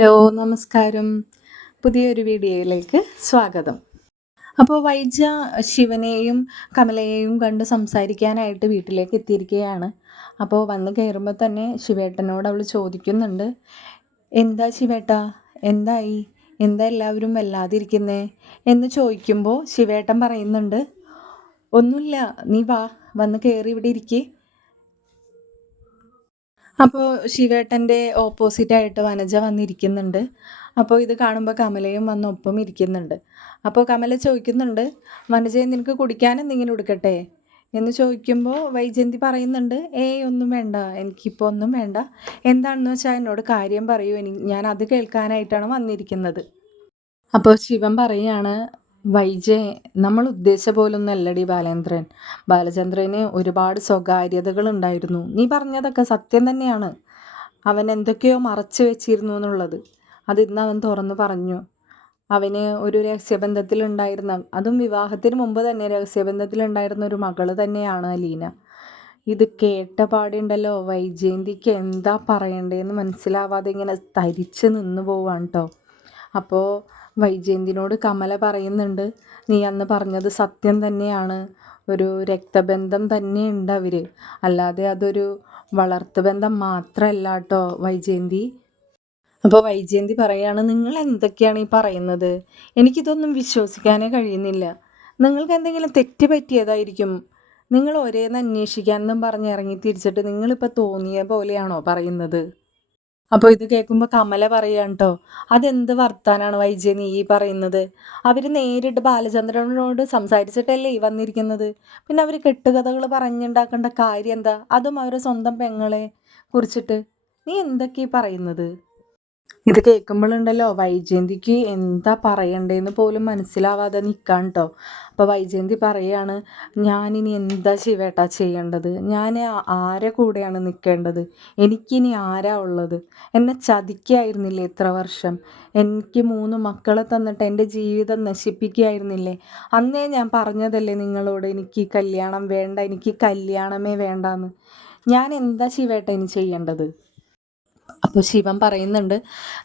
Hello, നമസ്കാരം. പുതിയൊരു വീഡിയോയിലേക്ക് സ്വാഗതം. അപ്പോൾ വൈജ ശിവനെയും കമലയെയും കണ്ട് സംസാരിക്കാനായിട്ട് വീട്ടിലേക്ക് എത്തിയിരിക്കുകയാണ്. അപ്പോൾ വന്ന് കയറുമ്പോൾ തന്നെ ശിവേട്ടനോട് അവൾ ചോദിക്കുന്നുണ്ട്, എന്താ ശിവേട്ടാ, എന്തായി, എന്താ എല്ലാവരും വല്ലാതിരിക്കുന്നേ എന്ന് ചോദിക്കുമ്പോൾ ശിവേട്ടൻ പറയുന്നുണ്ട്, ഒന്നുമില്ല, നീ വാ, വന്ന് കയറി ഇവിടെ ഇരിക്കേ. അപ്പോൾ ശിവേട്ടൻ്റെ ഓപ്പോസിറ്റായിട്ട് വനജ വന്നിരിക്കുന്നുണ്ട്. അപ്പോൾ ഇത് കാണുമ്പോൾ കമലയും വന്ന് ഒപ്പം ഇരിക്കുന്നുണ്ട്. അപ്പോൾ കമല ചോദിക്കുന്നുണ്ട്, വനജയെ നിനക്ക് കുടിക്കാൻ എന്തെങ്കിലും എടുക്കട്ടെ എന്ന് ചോദിക്കുമ്പോൾ വൈജയന്തി പറയുന്നുണ്ട്, ഏയ് ഒന്നും വേണ്ട, എനിക്കിപ്പോൾ ഒന്നും വേണ്ട, എന്താണെന്ന് വെച്ചാൽ എന്നോട് കാര്യം പറയൂ, ഞാൻ അത് കേൾക്കാനായിട്ടാണ് വന്നിരിക്കുന്നത്. അപ്പോൾ ശിവൻ പറയാണ്, വൈജയ്, നമ്മൾ ഉദ്ദേശിച്ച പോലൊന്നും അല്ലടി ബാലേന്ദ്രൻ. ബാലചന്ദ്രന് ഒരുപാട് സ്വകാര്യതകൾ ഉണ്ടായിരുന്നു. നീ പറഞ്ഞതൊക്കെ സത്യം തന്നെയാണ്. അവൻ എന്തൊക്കെയോ മറച്ചു വെച്ചിരുന്നു എന്നുള്ളത് അത് ഇന്ന് അവൻ തുറന്നു പറഞ്ഞു. അവന് ഒരു രഹസ്യബന്ധത്തിലുണ്ടായിരുന്ന, അതും വിവാഹത്തിന് മുമ്പ് തന്നെ രഹസ്യബന്ധത്തിലുണ്ടായിരുന്ന ഒരു മകള് തന്നെയാണ് അലീന. ഇത് കേട്ട പാടുണ്ടല്ലോ വൈജയന്തിക്ക് എന്താ പറയണ്ടേന്ന് മനസ്സിലാവാതെ ഇങ്ങനെ തരിച്ച് നിന്ന് പോവാണ് കേട്ടോ. അപ്പോൾ വൈജയന്തിനോട് കമല പറയുന്നുണ്ട്, നീ അന്ന് പറഞ്ഞത് സത്യം തന്നെയാണ്. ഒരു രക്തബന്ധം തന്നെയുണ്ട് അവർ, അല്ലാതെ അതൊരു വളർത്തു ബന്ധം മാത്രമല്ല കേട്ടോ വൈജയന്തി. അപ്പോൾ വൈജയന്തി പറയാണ്, നിങ്ങൾ എന്തൊക്കെയാണ് ഈ പറയുന്നത്? എനിക്കിതൊന്നും വിശ്വസിക്കാനേ കഴിയുന്നില്ല. നിങ്ങൾക്ക് എന്തെങ്കിലും തെറ്റ് പറ്റിയതായിരിക്കും. നിങ്ങൾ ഒരേന്ന് അന്വേഷിക്കാനെന്നും പറഞ്ഞ് ഇറങ്ങി തിരിച്ചിട്ട് നിങ്ങളിപ്പോൾ തോന്നിയ പോലെയാണോ പറയുന്നത്? അപ്പോൾ ഇത് കേൾക്കുമ്പോൾ കമല പറയാൻ കേട്ടോ, അതെന്ത് വർത്താനാണ് വൈജയ നീ ഈ പറയുന്നത്? അവർ നേരിട്ട് ബാലചന്ദ്രനോട് സംസാരിച്ചിട്ടല്ലേ ഈ വന്നിരിക്കുന്നത്. പിന്നെ അവർ കെട്ടുകഥകൾ പറഞ്ഞുണ്ടാക്കേണ്ട കാര്യം എന്താ? അതും അവരുടെ സ്വന്തം പെങ്ങളെ കുറിച്ചിട്ട്. നീ എന്തൊക്കെ ഈ പറയുന്നത്? ഇത് കേൾക്കുമ്പോഴുണ്ടല്ലോ വൈജയന്തിക്ക് എന്താ പറയണ്ടേന്ന് പോലും മനസ്സിലാവാതെ നിൽക്കാൻ കേട്ടോ. അപ്പോൾ വൈജയന്തി പറയാണ്, ഞാനിനി എന്താ ശിവേട്ടാ ചെയ്യേണ്ടത്? ഞാൻ ആരെ കൂടെയാണ് നിൽക്കേണ്ടത്? എനിക്കിനി ആരാ ഉള്ളത്? എന്നെ ചതിക്കായിരുന്നില്ലേ ഇത്ര വർഷം? എനിക്ക് 3 മക്കളെ തന്നിട്ട് എൻ്റെ ജീവിതം നശിപ്പിക്കുകയായിരുന്നില്ലേ? അന്നേ ഞാൻ പറഞ്ഞതല്ലേ നിങ്ങളോട്, എനിക്ക് കല്യാണം വേണ്ട, എനിക്ക് കല്യാണമേ വേണ്ടാന്ന്. ഞാൻ എന്താ ശിവേട്ട ഇനി ചെയ്യേണ്ടത്? അപ്പോൾ ശിവൻ പറയുന്നുണ്ട്,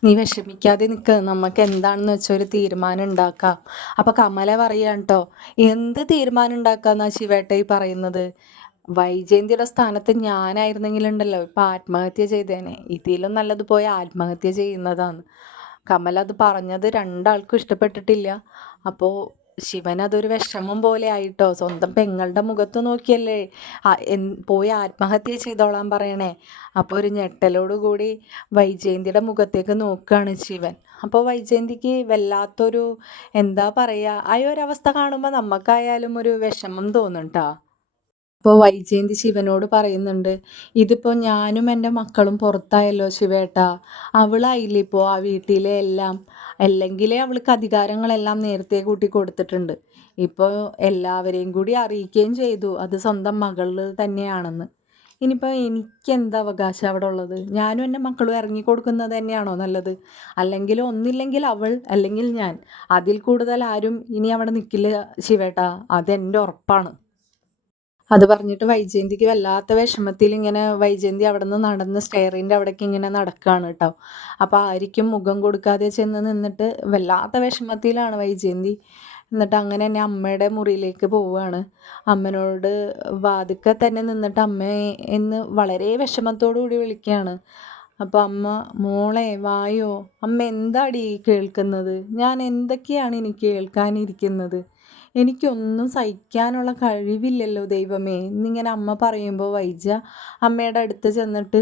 നീ വിഷമിക്കാതെ നിൽക്ക്, നമുക്ക് എന്താണെന്ന് വെച്ചാൽ ഒരു തീരുമാനം ഉണ്ടാക്കാം. അപ്പോൾ കമല പറയാൻ കേട്ടോ, എന്ത് തീരുമാനം ഉണ്ടാക്കാന്നാ ശിവേട്ട ഈ പറയുന്നത്? വൈജയന്തിയുടെ സ്ഥാനത്ത് ഞാനായിരുന്നെങ്കിലുണ്ടല്ലോ ഇപ്പം ആത്മഹത്യ ചെയ്തേനെ. ഇതിലും നല്ലത് പോയി ആത്മഹത്യ ചെയ്യുന്നതാണ്. കമൽ അത് പറഞ്ഞത് രണ്ടാൾക്കും ഇഷ്ടപ്പെട്ടിട്ടില്ല. അപ്പോൾ ശിവൻ അതൊരു വിഷമം പോലെ ആയിട്ടോ. സ്വന്തം പെങ്ങളുടെ മുഖത്ത് നോക്കിയല്ലേ പോയി ആത്മഹത്യ ചെയ്തോളാൻ പറയണേ. അപ്പോൾ ഒരു ഞെട്ടലോട് കൂടി വൈജയന്തിയുടെ മുഖത്തേക്ക് നോക്കുകയാണ് ശിവൻ. അപ്പോൾ വൈജയന്തിക്ക് വല്ലാത്തൊരു, എന്താ പറയുക, ആ ഒരു അവസ്ഥ കാണുമ്പോൾ നമുക്കായാലും ഒരു വിഷമം തോന്നും കേട്ടോ. അപ്പോൾ വൈജയന്തി ശിവനോട് പറയുന്നുണ്ട്, ഇതിപ്പോൾ ഞാനും എൻ്റെ മക്കളും പുറത്തായല്ലോ ശിവേട്ടാ. അവളായില്ലേ ഇപ്പോൾ ആ വീട്ടിലെ എല്ലാം. അല്ലെങ്കിലേ അവൾക്ക് അധികാരങ്ങളെല്ലാം നേരത്തെ കൂട്ടി കൊടുത്തിട്ടുണ്ട്. ഇപ്പോൾ എല്ലാവരെയും കൂടി അറിയിക്കുകയും ചെയ്തു അത് സ്വന്തം മകൾ തന്നെയാണെന്ന്. ഇനിയിപ്പോൾ എനിക്കെന്ത് അവകാശം അവിടെ ഉള്ളത്? ഞാനും എൻ്റെ മക്കളും ഇറങ്ങി കൊടുക്കുന്നത് തന്നെയാണോ നല്ലത്? അല്ലെങ്കിൽ ഒന്നില്ലെങ്കിൽ അവൾ, അല്ലെങ്കിൽ ഞാൻ. അതിൽ കൂടുതൽ ആരും ഇനി അവിടെ നിൽക്കില്ല ശിവേട്ടാ, അതെൻ്റെ ഉറപ്പാണ്. അത് പറഞ്ഞിട്ട് വൈജയന്തിക്ക് വല്ലാത്ത വിഷമത്തിൽ ഇങ്ങനെ വൈജയന്തി അവിടെ നിന്ന് നടന്ന് സ്റ്റെയറിൻ്റെ അവിടേക്ക് ഇങ്ങനെ നടക്കുകയാണ് കേട്ടോ. അപ്പോൾ ആർക്കും മുഖം കൊടുക്കാതെ ചെന്ന് നിന്നിട്ട് വല്ലാത്ത വിഷമത്തിലാണ് വൈജയന്തി. എന്നിട്ട് അങ്ങനെ തന്നെ അമ്മയുടെ മുറിയിലേക്ക് പോവുകയാണ്. അമ്മനോട് വാതിൽക്കൽ തന്നെ നിന്നിട്ട് അമ്മേ എന്ന് വളരെ വിഷമത്തോടു കൂടി വിളിക്കുകയാണ്. അപ്പോൾ അമ്മ, മോളെ വായോ, അമ്മ എന്താടി കേൾക്കുന്നത്? ഞാൻ എന്തൊക്കെയാണ് ഇനി കേൾക്കാനിരിക്കുന്നത്? എനിക്കൊന്നും സഹിക്കാനുള്ള കഴിവില്ലല്ലോ ദൈവമേ എന്നിങ്ങനെ അമ്മ പറയുമ്പോൾ വൈജ അമ്മയുടെ അടുത്ത് ചെന്നിട്ട്,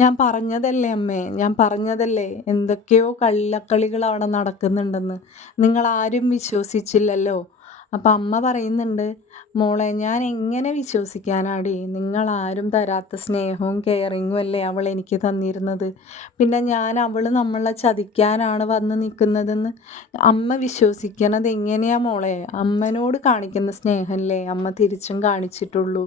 ഞാൻ പറഞ്ഞതല്ലേ അമ്മേ, ഞാൻ പറഞ്ഞതല്ലേ എന്തൊക്കെയോ കള്ളക്കളികൾ അവിടെ നടക്കുന്നുണ്ടെന്ന്, നിങ്ങളാരും വിശ്വസിച്ചില്ലല്ലോ. അപ്പം അമ്മ പറയുന്നുണ്ട്, മോളെ ഞാൻ എങ്ങനെ വിശ്വസിക്കാനാടി? നിങ്ങളാരും തരാത്ത സ്നേഹവും കെയറിങ്ങും അല്ലേ അവൾ എനിക്ക് തന്നിരുന്നത്. പിന്നെ ഞാൻ അവൾ നമ്മളെ ചതിക്കാനാണ് വന്ന് നിൽക്കുന്നതെന്ന് അമ്മ വിശ്വസിക്കണത് എങ്ങനെയാ മോളെ? അമ്മനോട് കാണിക്കുന്ന സ്നേഹമല്ലേ അമ്മ തിരിച്ചും കാണിച്ചിട്ടുള്ളൂ.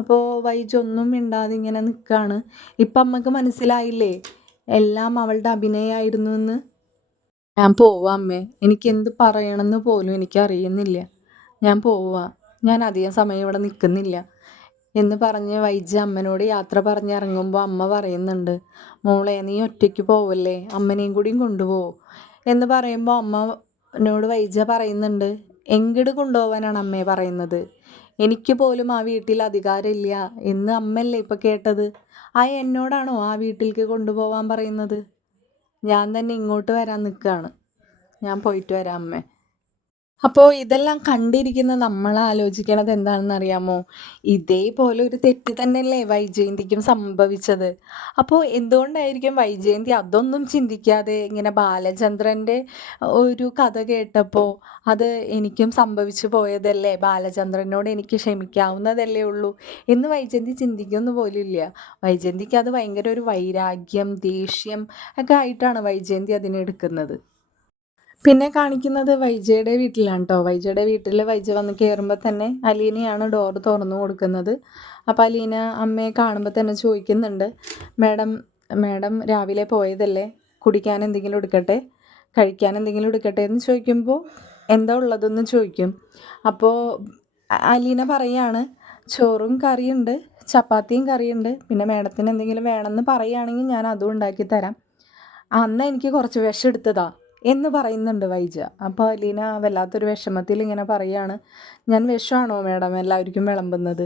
അപ്പോൾ വൈജ ഒന്നും മിണ്ടാതെ ഇങ്ങനെ നിൽക്കുകയാണ്. ഇപ്പം അമ്മക്ക് മനസ്സിലായില്ലേ എല്ലാം അവളുടെ അഭിനയമായിരുന്നു എന്ന്? ഞാൻ പോവാ അമ്മേ, എനിക്ക് എന്ത് പറയണമെന്ന് പോലും എനിക്കറിയുന്നില്ല. ഞാൻ പോവാ, ഞാൻ അധികം സമയം ഇവിടെ നിൽക്കുന്നില്ല. എന്ന് പറഞ്ഞ് വൈജ അമ്മനോട് യാത്ര പറഞ്ഞിറങ്ങുമ്പോൾ അമ്മ പറയുന്നുണ്ട്, മോളെ നീ ഒറ്റയ്ക്ക് പോവല്ലേ, അമ്മനെയും കൂടിയും കൊണ്ടുപോവോ എന്ന് പറയുമ്പോൾ അമ്മനോട് വൈജ പറയുന്നുണ്ട്, എങ്ങട് കൊണ്ടുപോകാനാണ് അമ്മയെ പറയുന്നത്, എനിക്ക് പോലും ആ വീട്ടിൽ അധികാരമില്ല എന്ന് അമ്മയല്ലേ ഇപ്പം കേട്ടത്. എന്നോടാണോ ആ വീട്ടിലേക്ക് കൊണ്ടുപോകാൻ പറയുന്നത്? ഞാൻ തന്നെ ഇങ്ങോട്ട് വരാൻ നിൽക്കുകയാണ്, ഞാൻ പോയിട്ട് വരാം അമ്മേ. അപ്പോൾ ഇതെല്ലാം കണ്ടിരിക്കുന്ന നമ്മൾ ആലോചിക്കണത് എന്താണെന്ന് അറിയാമോ? ഇതേപോലെ ഒരു തെറ്റ് തന്നെയല്ലേ വൈജയന്തിക്കും സംഭവിച്ചത്. അപ്പോൾ എന്തുകൊണ്ടായിരിക്കും വൈജയന്തി അതൊന്നും ചിന്തിക്കാതെ ഇങ്ങനെ ബാലചന്ദ്രൻ്റെ ഒരു കഥ കേട്ടപ്പോൾ അത് എനിക്കും സംഭവിച്ചു പോയതല്ലേ, ബാലചന്ദ്രനോട് എനിക്ക് ക്ഷമിക്കാവുന്നതല്ലേ ഉള്ളൂ എന്ന് വൈജയന്തി ചിന്തിക്കുന്നു പോലുമില്ല. വൈജയന്തിക്ക് അത് ഭയങ്കര ഒരു വൈരാഗ്യം, ദേഷ്യം ഒക്കെ ആയിട്ടാണ് വൈജയന്തി അതിനെടുക്കുന്നത്. പിന്നെ കാണിക്കുന്നത് വൈജയുടെ വീട്ടിലാണ് കേട്ടോ. വൈജയുടെ വീട്ടിൽ വൈജ വന്ന് കയറുമ്പോൾ തന്നെ അലീനയാണ് ഡോറ് തുറന്നു കൊടുക്കുന്നത്. അപ്പോൾ അലീന അമ്മയെ കാണുമ്പോൾ തന്നെ ചോദിക്കുന്നുണ്ട്, മാഡം രാവിലെ പോയതല്ലേ, കുടിക്കാൻ എന്തെങ്കിലും എടുക്കട്ടെ, കഴിക്കാൻ എന്തെങ്കിലും എടുക്കട്ടെ എന്ന് ചോദിക്കുമ്പോൾ എന്താ ഉള്ളതെന്ന് ചോദിക്കും. അപ്പോൾ അലീന പറയാണ്, ചോറും കറിയുണ്ട്, ചപ്പാത്തിയും കറിയുണ്ട്, പിന്നെ മാഡത്തിന് എന്തെങ്കിലും വേണമെന്ന് പറയുകയാണെങ്കിൽ ഞാൻ അതും ഉണ്ടാക്കി തരാം, അന്ന് എനിക്ക് കുറച്ച് വിഷം എടുത്തതാ എന്ന് പറയുന്നുണ്ട് വൈജ. അപ്പോൾ അലീന വല്ലാത്തൊരു വിഷമത്തിൽ ഇങ്ങനെ പറയാണ്, ഞാൻ വിഷമാണോ മാഡം എല്ലാവർക്കും വിളമ്പുന്നത്?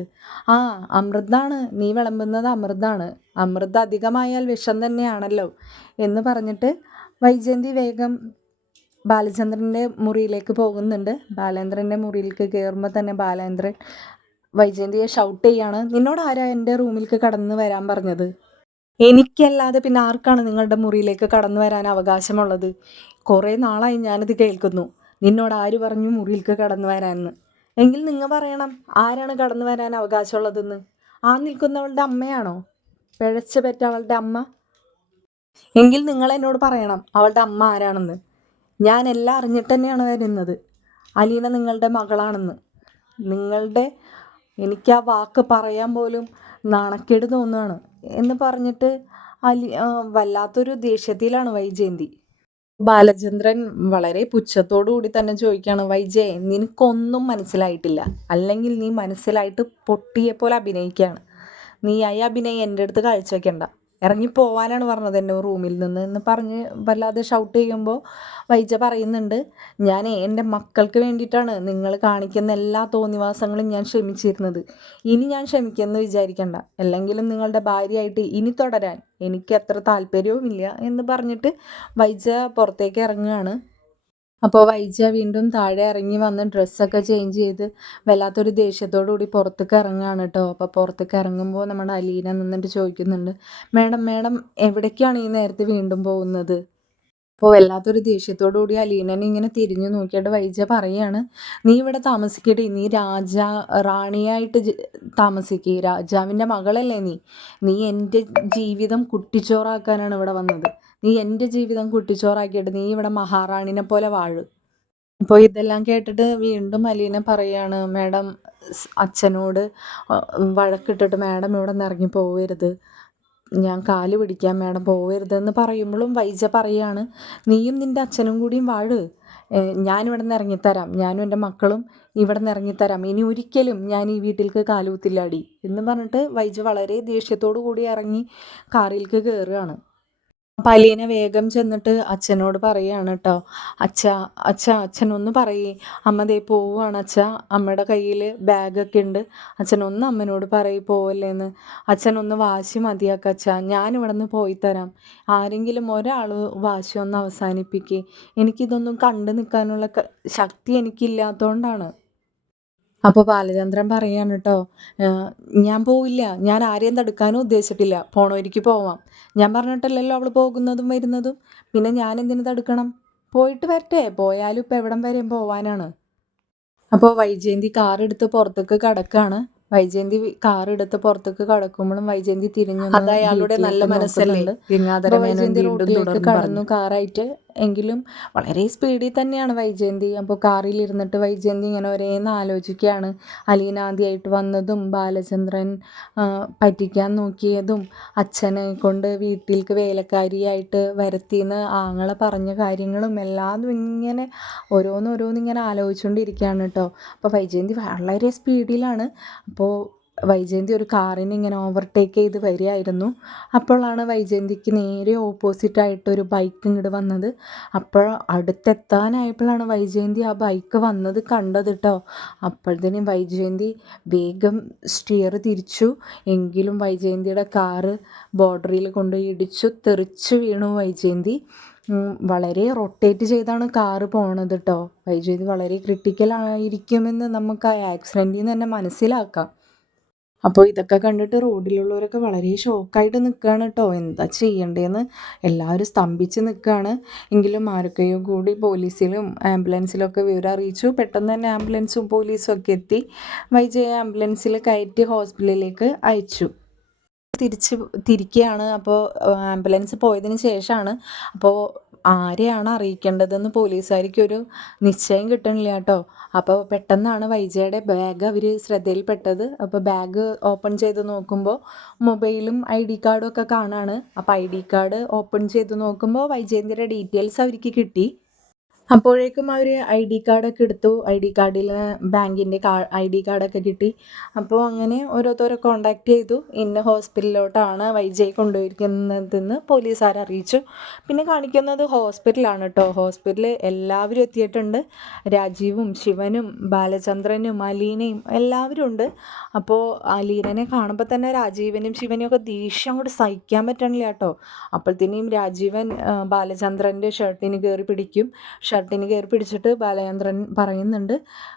ആ, അമൃതാണ്, നീ വിളമ്പുന്നത് അമൃതാണ്, അമൃത് അധികമായാൽ വിഷം തന്നെയാണല്ലോ എന്ന് പറഞ്ഞിട്ട് വൈജയന്തി വേഗം ബാലചന്ദ്രൻ്റെ മുറിയിലേക്ക് പോകുന്നുണ്ട്. ബാലേന്ദ്രൻ്റെ മുറിയിലേക്ക് കയറുമ്പോൾ തന്നെ ബാലേന്ദ്രൻ വൈജയന്തിയെ ഷൗട്ട് ചെയ്യാണ്, നിന്നോട് ആരാ എൻ്റെ റൂമിലേക്ക് കടന്നു വരാൻ പറഞ്ഞത്? എനിക്കല്ലാതെ പിന്നെ ആർക്കാണ് നിങ്ങളുടെ മുറിയിലേക്ക് കടന്നു വരാൻ അവകാശമുള്ളത്? കുറേ നാളായി ഞാനിത് കേൾക്കുന്നു, നിന്നോട് ആര് പറഞ്ഞു മുറിയിലേക്ക് കടന്നു വരാമെന്ന്? എങ്കിൽ നിങ്ങൾ പറയണം, ആരാണ് കടന്നു വരാൻ അവകാശമുള്ളതെന്ന്? ആ നിൽക്കുന്നവളുടെ അമ്മയാണോ, പിഴച്ച പെറ്റ അവളുടെ അമ്മ? എങ്കിൽ നിങ്ങൾ എന്നോട് പറയണം അവളുടെ അമ്മ ആരാണെന്ന്. ഞാൻ എല്ലാം അറിഞ്ഞിട്ട് തന്നെയാണ് വരുന്നത്, അലീന നിങ്ങളുടെ മകളാണെന്ന്. എനിക്ക് ആ വാക്ക് പറയാൻ പോലും നാണക്കേട് തോന്നുകയാണ് എന്ന് പറഞ്ഞിട്ട് വല്ലാത്തൊരു ദേഷ്യത്തിലാണ് വൈജയന്തി. ബാലചന്ദ്രൻ വളരെ പുച്ഛത്തോടു കൂടി തന്നെ ചോദിക്കുകയാണ്, വൈജയ് നിനക്കൊന്നും മനസ്സിലായിട്ടില്ല, അല്ലെങ്കിൽ നീ മനസ്സിലായിട്ട് പൊട്ടിയെ പോലെ അഭിനയിക്കുകയാണ്, നീ അഭിനയം എൻ്റെ അടുത്ത് കാഴ്ചവെക്കണ്ട, ഇറങ്ങിപ്പോവാനാണ് പറഞ്ഞത് എൻ്റെ റൂമിൽ നിന്ന് എന്ന് പറഞ്ഞ് വല്ലാതെ ഷൗട്ട് ചെയ്യുമ്പോൾ വൈജ പറയുന്നുണ്ട്, ഞാൻ എൻ്റെ മക്കൾക്ക് വേണ്ടിയിട്ടാണ് നിങ്ങൾ കാണിക്കുന്ന എല്ലാ തോന്നിവാസങ്ങളും ഞാൻ ക്ഷമിച്ചിരുന്നത്, ഇനി ഞാൻ ക്ഷമിക്കുമെന്ന് വിചാരിക്കണ്ട, അല്ലെങ്കിലും നിങ്ങളുടെ ഭാര്യയായിട്ട് ഇനി തുടരാൻ എനിക്ക് അത്ര താല്പര്യവുമില്ല എന്ന് പറഞ്ഞിട്ട് വൈജ പുറത്തേക്ക് ഇറങ്ങുകയാണ്. അപ്പോൾ വൈജ വീണ്ടും താഴെ ഇറങ്ങി വന്ന് ഡ്രസ്സൊക്കെ ചേഞ്ച് ചെയ്ത് വല്ലാത്തൊരു ദേഷ്യത്തോടു കൂടി പുറത്തേക്ക് ഇറങ്ങുകയാണ് കേട്ടോ. അപ്പോൾ പുറത്തേക്ക് ഇറങ്ങുമ്പോൾ നമ്മുടെ അലീന നിന്നിട്ട് ചോദിക്കുന്നുണ്ട്, മാഡം എവിടേക്കാണ് ഈ നേരത്തെ വീണ്ടും പോകുന്നത്? അപ്പോൾ വല്ലാത്തൊരു ദേഷ്യത്തോടു കൂടി അലീനനെ ഇങ്ങനെ തിരിഞ്ഞു നോക്കിയിട്ട് വൈജ പറയാണ്, നീ ഇവിടെ താമസിക്കട്ടെ, നീ റാണിയായിട്ട് താമസിക്കുക, രാജാവിൻ്റെ മകളല്ലേ നീ എൻ്റെ ജീവിതം കുട്ടിച്ചോറാക്കാനാണ് ഇവിടെ വന്നത്, നീ എൻ്റെ ജീവിതം കുട്ടിച്ചോറാക്കിയിട്ട് നീ ഇവിടെ മഹാറാണിനെ പോലെ വാഴ്. അപ്പോൾ ഇതെല്ലാം കേട്ടിട്ട് വീണ്ടും അലീന പറയാണ്, മാഡം അച്ഛനോട് വഴക്കിട്ടിട്ട് മാഡം ഇവിടെ നിന്ന് ഇറങ്ങി പോവരുത്, ഞാൻ കാല് പിടിക്കാം മാഡം പോവരുതെന്ന് പറയുമ്പോഴും വൈജ പറയാണ്, നീയും നിൻ്റെ അച്ഛനും കൂടിയും വാഴ്, ഞാനിവിടെ നിന്ന് ഇറങ്ങിത്തരാം, ഞാനും എൻ്റെ മക്കളും ഇവിടെ നിന്ന് ഇറങ്ങിത്തരാം, ഇനി ഒരിക്കലും ഞാൻ ഈ വീട്ടിലേക്ക് കാലുകുത്തില്ലാടി എന്ന് പറഞ്ഞിട്ട് വൈജ വളരെ ദേഷ്യത്തോടു കൂടി ഇറങ്ങി കാറിലേക്ക് കയറുകയാണ്. അപ്പം അലീന വേഗം ചെന്നിട്ട് അച്ഛനോട് പറയുകയാണ് കേട്ടോ, അച്ഛനൊന്ന് പറയേ, അമ്മ ദേ പോവുകയാണ് അച്ഛ, അമ്മയുടെ കയ്യിൽ ബാഗൊക്കെ ഉണ്ട്, അച്ഛനൊന്ന് അമ്മനോട് പോവല്ലേന്ന്, അച്ഛനൊന്ന് വാശി മതിയാക്കുക അച്ഛ, ഞാനിവിടെ നിന്ന് പോയി തരാം, ആരെങ്കിലും ഒരാൾ വാശി ഒന്ന് അവസാനിപ്പിക്കേ, എനിക്കിതൊന്നും കണ്ടു നിൽക്കാനുള്ള ശക്തി എനിക്കില്ലാത്തതുകൊണ്ടാണ്. അപ്പോൾ ബാലചന്ദ്രൻ പറയാണ് കേട്ടോ, ഞാൻ പോവില്ല, ഞാൻ ആരെയും തടുക്കാനും ഉദ്ദേശിച്ചിട്ടില്ല, പോണവരിക്ക് പോവാം, ഞാൻ പറഞ്ഞിട്ടല്ലല്ലോ അവൾ പോകുന്നതും വരുന്നതും, പിന്നെ ഞാൻ എന്തിനു തടുക്കണം, പോയിട്ട് വരട്ടെ, പോയാലും ഇപ്പം എവിടം വരെയും പോവാനാണ്. അപ്പോൾ വൈജയന്തി കാറെടുത്ത് പുറത്തേക്ക് കടക്കാണ്. വൈജയന്തി കാറെടുത്ത് പുറത്തേക്ക് കടക്കുമ്പോഴും വൈജയന്തി തിരിഞ്ഞു, അത് അയാളുടെ നല്ല മനസ്സല്ലേ. വൈജയന്തി റോഡിലേക്ക് കടന്നു കാറായിട്ട്, എങ്കിലും വളരെ സ്പീഡിൽ തന്നെയാണ് വൈജയന്തി. അപ്പോൾ കാറിൽ ഇരുന്നിട്ട് വൈജയന്തി ഇങ്ങനെ ഒരേന്ന് ആലോചിക്കുകയാണ്, അലീന ആദ്യമായിട്ട് വന്നതും ബാലചന്ദ്രൻ പറ്റിക്കാൻ നോക്കിയതും അച്ഛനെ കൊണ്ട് വീട്ടിലേക്ക് വേലക്കാരിയായിട്ട് വരുത്തിയെന്ന് ആങ്ങളെ പറഞ്ഞ കാര്യങ്ങളും എല്ലാതും ഇങ്ങനെ ഓരോന്നിങ്ങനെ ആലോചിച്ചുകൊണ്ടിരിക്കുകയാണ് കേട്ടോ. അപ്പോൾ വൈജയന്തി വളരെ സ്പീഡിലാണ്. അപ്പോൾ വൈജയന്തി ഒരു കാറിനെ ഇങ്ങനെ ഓവർടേക്ക് ചെയ്ത് വരികയായിരുന്നു. അപ്പോഴാണ് വൈജയന്തിക്ക് നേരെ ഓപ്പോസിറ്റായിട്ടൊരു ബൈക്ക് ഇങ്ങോട്ട് വന്നത്. അപ്പോൾ അടുത്തെത്താനായപ്പോഴാണ് വൈജയന്തി ആ ബൈക്ക് വന്നത് കണ്ടത് കേട്ടോ. അപ്പോഴത്തേനും വൈജയന്തി വേഗം സ്റ്റിയർ തിരിച്ചു. എങ്കിലും വൈജയന്തിയുടെ കാറ് ബോർഡറിൽ കൊണ്ടുപോയി ഇടിച്ചു, തെറിച്ച് വീണു വൈജയന്തി. വളരെ റൊട്ടേറ്റ് ചെയ്താണ് കാറ് പോണത് കേട്ടോ. വൈജയന്തി വളരെ ക്രിട്ടിക്കൽ ആയിരിക്കുമെന്ന് നമുക്ക് ആ ആക്സിഡൻറ്റിൽ നിന്ന് തന്നെ മനസ്സിലാക്കാം. അപ്പോൾ ഇതൊക്കെ കണ്ടിട്ട് റോഡിലുള്ളവരൊക്കെ വളരെ ഷോക്കായിട്ട് നിൽക്കുകയാണ് കേട്ടോ. എന്താ ചെയ്യേണ്ടതെന്ന് എല്ലാവരും സ്തംഭിച്ച് നിൽക്കുകയാണ്. എങ്കിലും ആരൊക്കെയോ കൂടി പോലീസിലും ആംബുലൻസിലൊക്കെ വിവരം അറിയിച്ചു. പെട്ടെന്ന് തന്നെ ആംബുലൻസും പോലീസും ഒക്കെ എത്തി വൈജയെ ആംബുലൻസിൽ കയറ്റി ഹോസ്പിറ്റലിലേക്ക് അയച്ചു. തിരിക്കുകയാണ്. അപ്പോൾ ആംബുലൻസ് പോയതിന് ശേഷമാണ് അപ്പോൾ ആരെയാണ് അറിയിക്കേണ്ടതെന്ന് പോലീസുകാർക്കൊരു നിശ്ചയം കിട്ടണില്ല കേട്ടോ. അപ്പോൾ പെട്ടെന്നാണ് വൈജയുടെ ബാഗ് അവർ ശ്രദ്ധയിൽപ്പെട്ടത്. അപ്പോൾ ബാഗ് ഓപ്പൺ ചെയ്ത് നോക്കുമ്പോൾ മൊബൈലും ID കാർഡും ഒക്കെ കാണാണ്. അപ്പോൾ ID കാർഡ് ഓപ്പൺ ചെയ്ത് നോക്കുമ്പോൾ വൈജയന്തിയുടെ ഡീറ്റെയിൽസ് അവർക്ക് കിട്ടി. അപ്പോഴേക്കും അവർ ID കാർഡൊക്കെ എടുത്തു. ID കാർഡിൽ ബാങ്കിൻ്റെ ID കാർഡൊക്കെ കിട്ടി. അപ്പോൾ അങ്ങനെ ഓരോരുത്തരെ കോണ്ടാക്ട് ചെയ്തു. ഇന്ന ഹോസ്പിറ്റലിലോട്ടാണ് വൈജയ് കൊണ്ടുപോയിരിക്കുന്നതെന്ന് പോലീസുകാർ അറിയിച്ചു. പിന്നെ കാണിക്കുന്നത് ഹോസ്പിറ്റലാണ് കേട്ടോ. ഹോസ്പിറ്റലിൽ എല്ലാവരും എത്തിയിട്ടുണ്ട്. രാജീവും ശിവനും ബാലചന്ദ്രനും അലീനയും എല്ലാവരും ഉണ്ട്. അപ്പോൾ അലീനനെ കാണുമ്പോൾ തന്നെ രാജീവനും ശിവനും ഒക്കെ ദേഷ്യം അങ്ങോട്ട് സഹിക്കാൻ പറ്റണില്ല കേട്ടോ. അപ്പോഴത്തേനും രാജീവൻ ബാലചന്ദ്രൻ്റെ ഷർട്ടിന് കയറി പിടിക്കും. ഷർട്ടിന് കയറി പിടിച്ചിട്ട്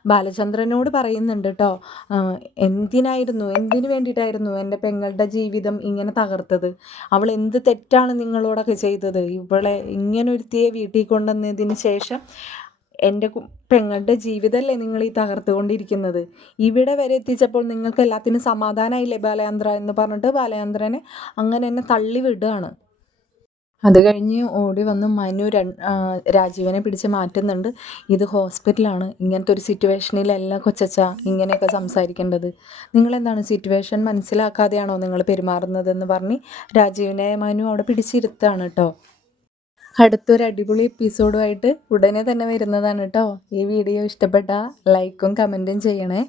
ബാലചന്ദ്രനോട് പറയുന്നുണ്ട് കേട്ടോ, എന്തിനു വേണ്ടിയിട്ടായിരുന്നു എൻ്റെ പെങ്ങളുടെ ജീവിതം ഇങ്ങനെ തകർത്തത്? അവൾ എന്ത് തെറ്റാണ് നിങ്ങളോടൊക്കെ ചെയ്തത്? ഇവളെ ഇങ്ങനെ ഒരുത്തിയെ വീട്ടിൽ കൊണ്ടുവന്നതിന് ശേഷം എൻ്റെ പെങ്ങളുടെ ജീവിതമല്ലേ നിങ്ങൾ ഈ തകർത്തുകൊണ്ടിരിക്കുന്നത്? ഇവിടെ വരെ എത്തിച്ചപ്പോൾ നിങ്ങൾക്ക് എല്ലാത്തിനും സമാധാനമായില്ലേ ബാലചന്ദ്ര എന്ന് പറഞ്ഞിട്ട് ബാലചന്ദ്രനെ അങ്ങനെ എന്നെ തള്ളി വിടുകയാണ്. അത് കഴിഞ്ഞ് ഓടി വന്ന് മനു രാജീവനെ പിടിച്ച് മാറ്റുന്നുണ്ട്. ഇത് ഹോസ്പിറ്റലാണ്, ഇങ്ങനത്തെ ഒരു സിറ്റുവേഷനിലല്ല കൊച്ചച്ച ഇങ്ങനെയൊക്കെ സംസാരിക്കേണ്ടത്. നിങ്ങളെന്താണ് സിറ്റുവേഷൻ മനസ്സിലാക്കാതെയാണോ നിങ്ങൾ പെരുമാറുന്നതെന്ന് പറഞ്ഞ് രാജീവിനെ മനു അവിടെ പിടിച്ചിരുത്താണ് കേട്ടോ. അടുത്തൊരു അടിപൊളി എപ്പിസോഡുമായിട്ട് ഉടനെ തന്നെ വരുന്നതാണ് കേട്ടോ. ഈ വീഡിയോ ഇഷ്ടപ്പെട്ടാൽ ലൈക്കും കമൻറ്റും ചെയ്യണേ.